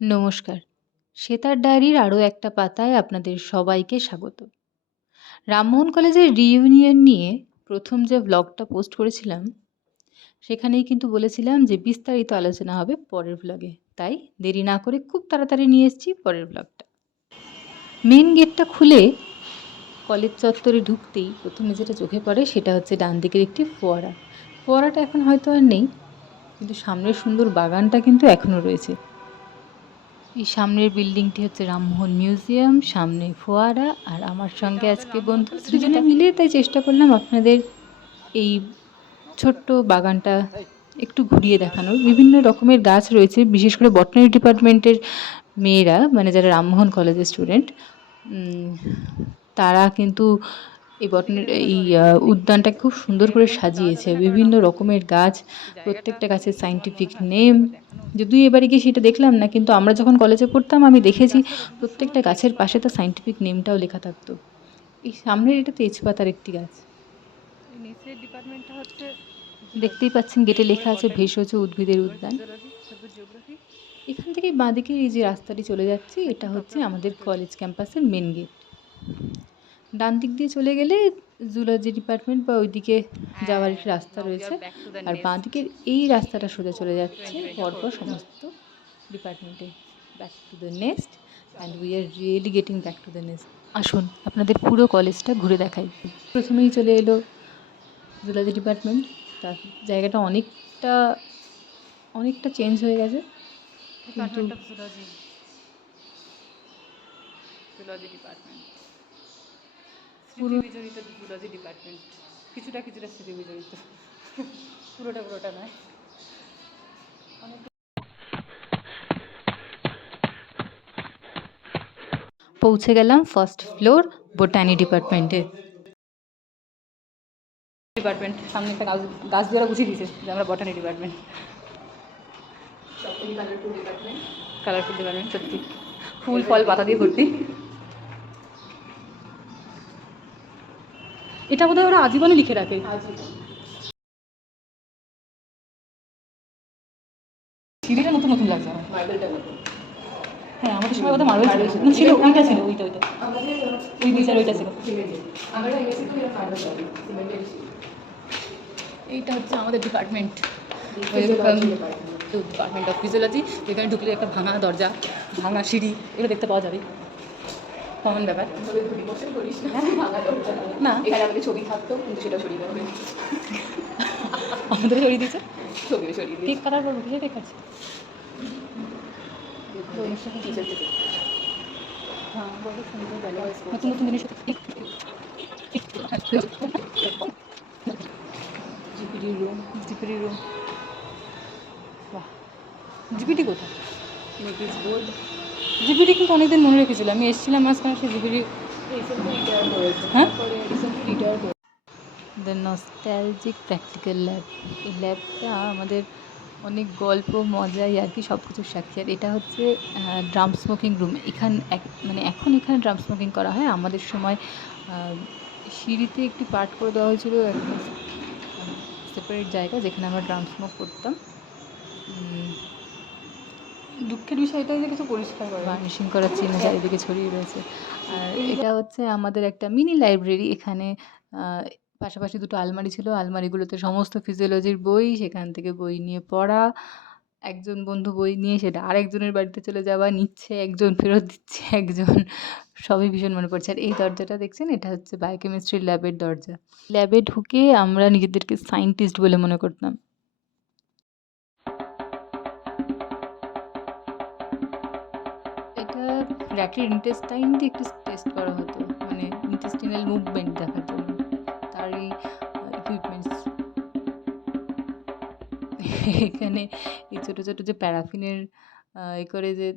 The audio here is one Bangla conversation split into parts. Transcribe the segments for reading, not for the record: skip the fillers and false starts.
নমস্কার। সেতার ডায়েরির আরও একটা পাতায় আপনাদের সবাইকে স্বাগত। রামমোহন কলেজের রিইউনিয়ন নিয়ে ১ম যে ভ্লগটা পোস্ট করেছিলাম, সেখানেই কিন্তু বলেছিলাম যে বিস্তারিত আলোচনা হবে পরের ভ্লগে। তাই দেরি না করে খুব তাড়াতাড়ি নিয়ে এসেছি পরের ভ্লগটা। মেন গেটটা খুলে কলেজ চত্বরে ঢুকতেই ১ম এ যেটা চোখে পড়ে সেটা হচ্ছে ডান দিকের একটি ফোয়ারা। ফোয়ারাটা এখন হয়তো আর নেই, কিন্তু সামনের সুন্দর বাগানটা কিন্তু এখনও রয়েছে। এই সামনের বিল্ডিংটি হচ্ছে রামমোহন মিউজিয়াম, সামনে ফোয়ারা, আর আমার সঙ্গে আজকে বন্ধু দুজনে মিলে তাই চেষ্টা করলাম আপনাদের এই ছোট্ট বাগানটা একটু ঘুরিয়ে দেখানোর। বিভিন্ন রকমের গাছ রয়েছে, বিশেষ করে বটানি ডিপার্টমেন্টের মেয়েরা, মানে যারা রামমোহন কলেজের স্টুডেন্ট, তারা কিন্তু এই উদ্যানটাকে খুব সুন্দর করে সাজিয়েছে। বিভিন্ন রকমের গাছ, প্রত্যেকটা গাছের সায়েন্টিফিক নেম। যদিও এবারে গিয়ে সেটা দেখলাম না, কিন্তু আমরা যখন কলেজে পড়তাম আমি দেখেছি প্রত্যেকটা গাছের পাশে তার সায়েন্টিফিক নেমটাও লেখা থাকতো। এই সামনের এটা তেজপাতার একটি গাছ। নিচের ডিপার্টমেন্টটা হচ্ছে দেখতেই পাচ্ছেন গেটে লেখা আছে ভেষজ উদ্ভিদের উদ্যান। জিওগ্রাফি। এখান থেকে বাঁদিকে এই যে রাস্তাটি চলে যাচ্ছে, এটা হচ্ছে আমাদের কলেজ ক্যাম্পাসের মেন গেট। ডান দিক দিয়ে চলে গেলে জুলজি ডিপার্টমেন্ট বা ওইদিকে যাওয়ার একটি রাস্তা রয়েছে, আর বাঁ দিকের এই রাস্তাটা সোজা চলে যাচ্ছে পরপর সমস্ত ডিপার্টমেন্টে। Back to the nest, and we are really getting back to the nest. আসুন আপনাদের পুরো কলেজটা ঘুরে দেখাই। প্রথমেই চলে এলো জুলজি ডিপার্টমেন্ট। তার জায়গাটা অনেকটা চেঞ্জ হয়ে গেছে, কিন্তু জুলজি ডিপার্টমেন্ট পুরো বিজড়িত জুলজি ডিপার্টমেন্ট, কিছুটা স্মৃতি বিজড়িত, পুরোটা নয়। পৌঁছে গেলাম ফার্স্ট ফ্লোর বোটানি ডিপার্টমেন্টে। ডিপার্টমেন্ট সামনে একটা গাছ দ্বারা বুঝিয়ে দিয়েছে যে আমরা বটানি ডিপার্টমেন্ট। কালারফুল ডিপার্টমেন্ট সত্যি, ফুল ফল পাতা দিয়ে ভর্তি। এটা বোধহয় ওরা আজীবনে লিখে রাখে। সিঁড়িটা নতুন লাগছে আমার। হ্যাঁ, আমাদের সময় বোধহয় মার্বেল ছিল, ওইটা ছিল, ওইটা ওই বিচার ওইটা ছিল। এইটা হচ্ছে আমাদের ডিপার্টমেন্ট, ডিপার্টমেন্ট অফ ফিজিওলজি। এখানে ঢুকলে একটা ভাঙা দরজা, ভাঙা সিঁড়ি, এগুলো দেখতে পাওয়া যাবে, কমন ব্যাপার। না, এখানে আমাদের ছবি থাকতো, কিন্তু সেটা সরিয়ে দেওয়া হবে। আমাদের সরিয়ে দিয়েছে, ছবি সরিয়ে দিয়ে কেক কাটার পর উঠে দেখাচ্ছে। হ্যাঁ, বড় সুন্দর নতুন নতুন জিনিস। GPT room. বাহ, জিপিডি কোথায়? Notice board. জিপিডি কিন্তু অনেকদিন মনে রেখেছিল, আমি এসেছিলাম মাঝখানে, সে জিপিডি। হ্যাঁ, দ্য নস্টালজিক প্র্যাকটিক্যাল ল্যাব। এই ল্যাবটা আমাদের অনেক গল্প, মজাই আর কি সব কিছুর সাক্ষী। আর এটা হচ্ছে ড্রাম স্মোকিং রুম। এখন এখানে ড্রাম স্মোকিং করা হয়। আমাদের সময় সিঁড়িতে একটি পার্ট করে দেওয়া হয়েছিল, একটা সেপারেট জায়গা যেখানে আমরা ড্রাম স্মোক করতাম। দুঃখের বিষয় এটাই যে কিছু পরিষ্কার করে বার্নিশিং করার চিহ্ন চারিদিকে ছড়িয়ে রয়েছে। আর এটা হচ্ছে আমাদের একটা মিনি লাইব্রেরি। এখানে পাশাপাশি দুটো আলমারি ছিল, আলমারিগুলোতে সমস্ত ফিজিওলজির বই, সেখান থেকে বই নিয়ে পড়া, একজন বন্ধু বই নিয়ে সেটা আরেকজনের বাড়িতে চলে যাওয়া, নিচ্ছে একজন, ফেরত দিচ্ছে একজন, সবই ভীষণ মনে পড়ছে। আর এই দরজাটা দেখছেন, এটা হচ্ছে বায়োকেমিস্ট্রির ল্যাবের দরজা। ল্যাবে ঢুকে আমরা নিজেদেরকে সায়েন্টিস্ট বলে মনে করতাম। এটা র্যাটের ইন্টেস্টাইন দিয়ে একটু টেস্ট করা হতো, মানে ইন্টেস্টিনাল মুভমেন্ট দেখার জন্য। তারই ইকুইপমেন্টস। এখানে এই ছোটো ছোটো যে প্যারাফিনের এ করে যে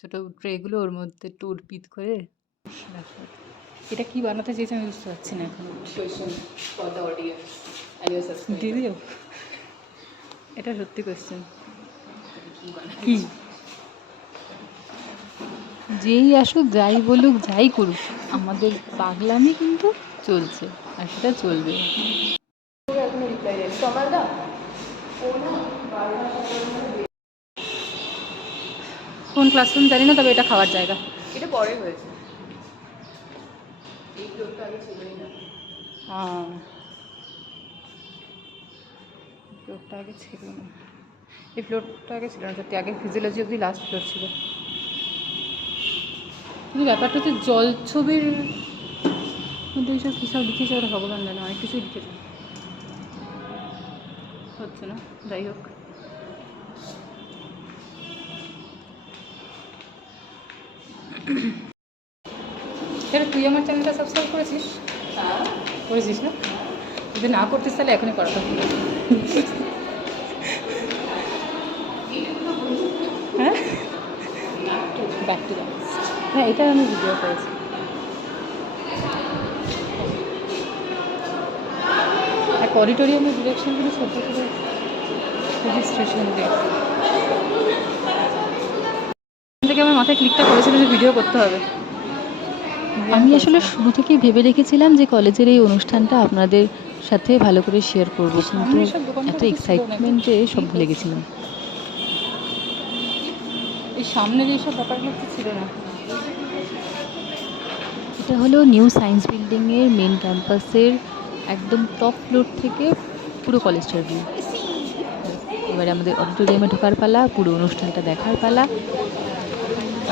ছোটো ট্রেগুলো, ওর মধ্যে একটু উদ্ভিদ করে রাখা। এটা কি বানাতে চেয়েছে আমি বুঝতে পারছি না এখন। দিদিও, এটা সত্যি কোয়েশ্চেন, কি যেই আসুক, যাই বলুক, যাই করুক, আমাদের পাগলামি কিন্তু চলছে, আর সেটা চলবে। কোন ক্লাসরুম জানি না, তবে এটা খাওয়ার জায়গা। এটা পরে হয়েছে, এই ফ্লোরটা আগে ছিলই না। হ্যাঁ, ফ্লোরটা আগে ছিল না, এই ফ্লোরটা আগে ছিল না সত্যি, আগে ফিজিওলজি অবধি লাস্ট ফ্লোর ছিল। কিন্তু ব্যাপারটা হচ্ছে জল ছবির মধ্যে এইসব কী সব লিখেছে ওরা ভগবান জানে, অনেক কিছুই লিখেছে, হচ্ছে না, যাই হোক। সেটা তুই আমার চ্যানেলটা সাবস্ক্রাইব করেছিস? হ্যাঁ, করেছিস না? যদি না করতিস তাহলে এখনই করাতাম। হ্যাঁ, ব্যাক টু দ্য হ্যাঁ, এটা আমি ভিডিও করেছি। এক অডিটোরিয়ামের ডিরেকশনগুলো শ্রদ্ধা করে রেজিস্ট্রেশন দিয়ে থেকে আমার মাথায় ক্লিকটা করেছিল যে ভিডিও করতে হবে। আমি আসলে শুরু থেকেই ভেবে রেখেছিলাম যে কলেজের এই অনুষ্ঠানটা আপনাদের সাথে ভালো করে শেয়ার করব, কিন্তু এসব দোকানপাট এত তো ছিল না, এক্সাইটমেন্টে সব ভুলে গেছিলাম। এই সামনের এইসব ব্যাপারগুলো তো ছিল না। এটা হলো নিউ সায়েন্স বিল্ডিংয়ের মেন ক্যাম্পাসের একদম টপ ফ্লোর থেকে পুরো কলেজটার ভিউ। এবারে আমাদের অডিটোরিয়ামে ঢোকার পালা, পুরো অনুষ্ঠানটা দেখার পালা।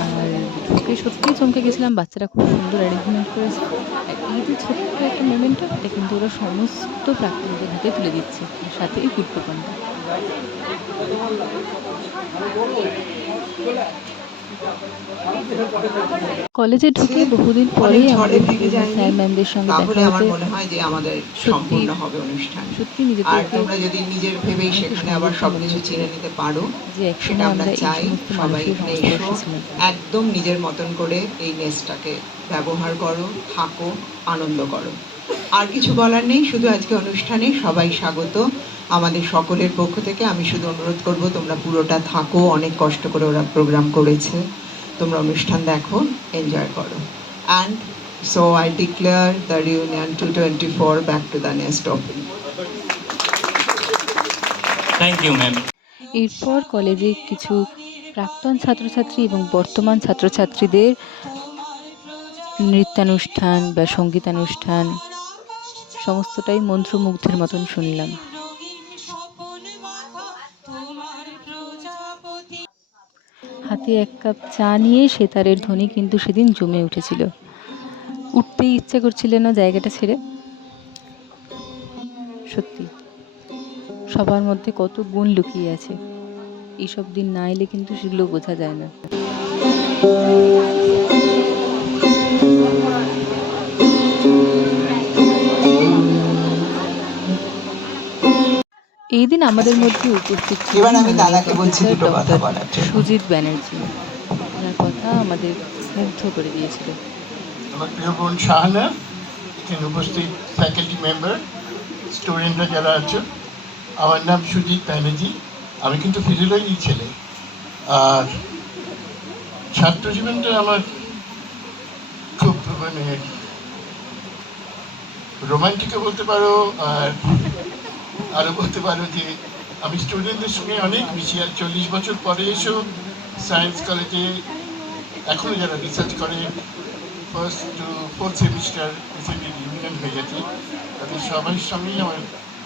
আর ঢুকে সত্যিই চমকে গেছিলাম, বাচ্চারা খুব সুন্দর অ্যারেঞ্জমেন্ট করেছে। আর এই যে ছোট্ট একটা মোমেন্ট, এটা কিন্তু ওরা সমস্ত প্রাক্তনীদের হাতে তুলে দিচ্ছে, আর সাথে এই ফুড কোপনটা। কলেজে ঢুকে বহুদিন পরেই আমাদের স্যার ম্যামদের সঙ্গে তাহলে দেখা আমার হতে মনে হয় যে আমাদের সত্যি সম্পূর্ণ হবে অনুষ্ঠান। সত্যি আর নিজেদেরকে তোমরা যদি নিজের ভেবেই সেখানে আবার সবকিছু চিনে নিতে পারো, যে সেটা একসময় আমরা আমরা এই চাই। সমস্ত সবাই মানুষের এখানে সংস্পর্শে এসো, ছিলাম। একদম নিজের মতন করে এই নেসটাকে ব্যবহার করো, থাকো, আনন্দ করো। আর কিছু বলার নেই, শুধু আজকে অনুষ্ঠানে সবাই স্বাগত আমাদের সকলের পক্ষ থেকে। আমি শুধু অনুরোধ করব তোমরা পুরোটা থাকো, অনেক কষ্ট করে ওরা প্রোগ্রাম করেছে, তোমরা অনুষ্ঠান দেখো, এনজয় করো। And so I declare the reunion 224 back to the nest open. Thank you, ma'am. এরপর কলেজে কিছু প্রাক্তন ছাত্রছাত্রী এবং বর্তমান ছাত্রছাত্রীদের নৃত্যানুষ্ঠান বা সঙ্গীতানুষ্ঠান সমস্তটাই মন্ত্রমুগ্ধের মতন শুনলাম। হাতে এক কাপ চা নিয়ে সেতারের ধ্বনি কিন্তু সেদিন জমে উঠেছিল, উঠতেই ইচ্ছা করছিল না জায়গাটা ছেড়ে। সত্যি সবার মধ্যে কত গুণ লুকিয়ে আছে, এইসব দিন না এলে কিন্তু সেগুলো বোঝা যায় না। এই দিন আমাদের মধ্যে উপস্থিত এবার ছিলেন আমি দাদাকে বলছি প্রফেসর দুটো কথা ডক্টর বলার জন্য। সুজিত ব্যানার্জি। ওনার কথা আমাদের মুগ্ধ করে দিয়েছিল। আমার প্রিয় বোন শাহানা, এখানে উপস্থিত ফ্যাকাল্টি মেম্বার, স্টুডেন্টরা যারা আছে, আমার নাম সুজিত ব্যানার্জি। আমি কিন্তু ফিজিওলজি ছেলে। আর ছাত্র জীবনটা আমার খুব মানে রোমান্টিকও বলতে পারো, আর আরও বলতে পারো যে আমি স্টুডেন্টদের সঙ্গে অনেক বেশি। আর 40 বছর পরে এসেও সায়েন্স কলেজে এখনও যারা রিসার্চ করে first to fourth semester recently union হয়ে গেছে, তাদের সবার সঙ্গেই আমার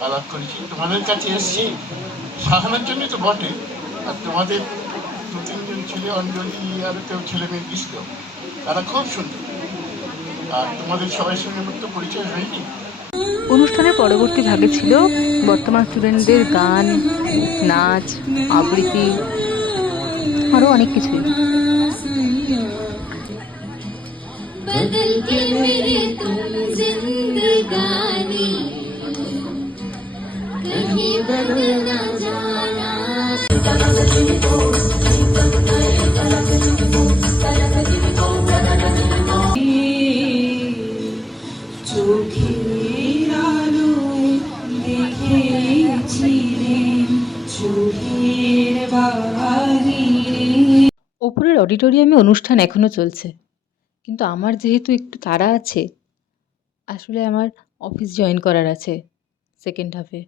আলাপ করেছি। তোমাদের কাছে এসেছি শাহানার জন্য তো বটে, আর তোমাদের দু তিনজন ছেলে, অঞ্জলি আর কেউ ছেলে মেয়ে দিছিল, তারা খুব সুন্দর। আর তোমাদের সবার সঙ্গে আমার তো পরিচয় হয়নি। অনুষ্ঠানের পরবর্তী ভাগে ছিল বর্তমান স্টুডেন্টদের গান, নাচ, আবৃত্তি, আরও অনেক কিছুই। बदल के मेरे तुम जिंदगानी कहीं बदल ना जाना। চোখের আলোয় দেখেছিলেন চোখের বাহিরে। ওপরের অডিটোরিয়ামে অনুষ্ঠান এখনও চলছে, কিন্তু আমার যেহেতু একটু তাড়া আছে, আসলে আমার অফিস জয়েন করার আছে সেকেন্ড হাফে,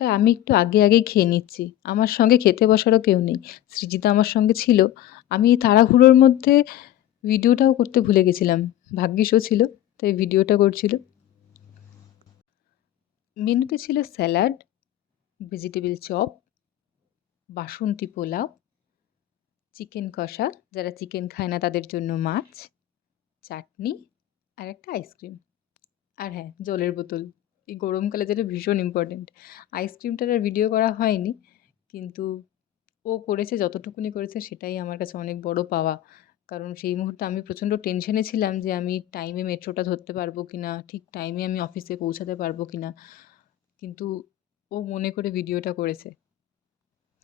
তাই আমি একটু আগেই খেয়ে নিচ্ছি। আমার সঙ্গে খেতে বসারও কেউ নেই। সৃজিতা আমার সঙ্গে ছিল। আমি এই তাড়াহুড়োর মধ্যে ভিডিওটাও করতে ভুলে গেছিলাম। ভাগ্যিস ও ছিল, তাই ভিডিওটা করছিল। মেনুতে ছিল স্যালাড, ভেজিটেবল চপ, বাসন্তী পোলাও, চিকেন কষা, যারা চিকেন খায় না তাদের জন্য মাছ, চাটনি আর একটা আইসক্রিম। আর হ্যাঁ, জলের বোতল। এই গরমকালে যেটা ভীষণ ইম্পর্ট্যান্ট। আইসক্রিমটার আর ভিডিও করা হয়নি, কিন্তু ও করেছে, যতটুকুনি করেছে সেটাই আমার কাছে অনেক বড় পাওয়া। কারণ সেই মুহূর্তে আমি প্রচণ্ড টেনশনে ছিলাম যে আমি টাইমে মেট্রোটা ধরতে পারবো কিনা, ঠিক টাইমে আমি অফিসে পৌঁছাতে পারবো কিনা। কিন্তু ও মনে করে ভিডিওটা করেছে।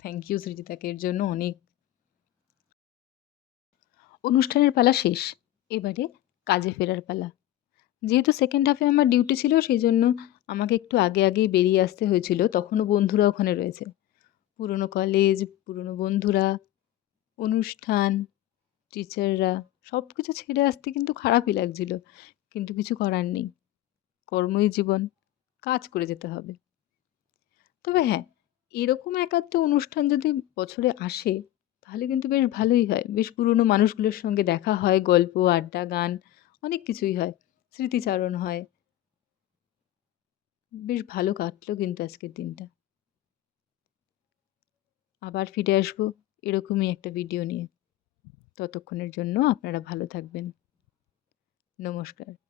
থ্যাংক ইউ সৃজিতাকে এর জন্য অনেক। অনুষ্ঠানের পালা শেষ। এবারে কাজে ফেরার পালা। যেহেতু সেকেন্ড হাফে আমার ডিউটি ছিল, সেই জন্য আমাকে একটু আগেই বেরিয়ে আসতে হয়েছিল। তখনও বন্ধুরা ওখানে রয়েছে। পুরনো কলেজ, পুরনো বন্ধুরা, অনুষ্ঠান, টিচাররা, সব কিছু ছেড়ে আসতে কিন্তু খারাপই লাগছিল। কিন্তু কিছু করার নেই। কর্মই জীবন, কাজ করে যেতে হবে। তবে হ্যাঁ, এরকম একাত্ম অনুষ্ঠান যদি বছরে আসে, তাহলে কিন্তু বেশ ভালোই হয়। বেশ পুরনো মানুষগুলোর সঙ্গে দেখা হয়, গল্প, আড্ডা, গান অনেক কিছুই হয়। স্মৃতিচারণ হয়। বেশ ভালো কাটলো কিন্তু আজকের দিনটা। আবার ফিরে আসবো এরকমই একটা ভিডিও নিয়ে। ততক্ষণের জন্য আপনারা ভালো থাকবেন। নমস্কার।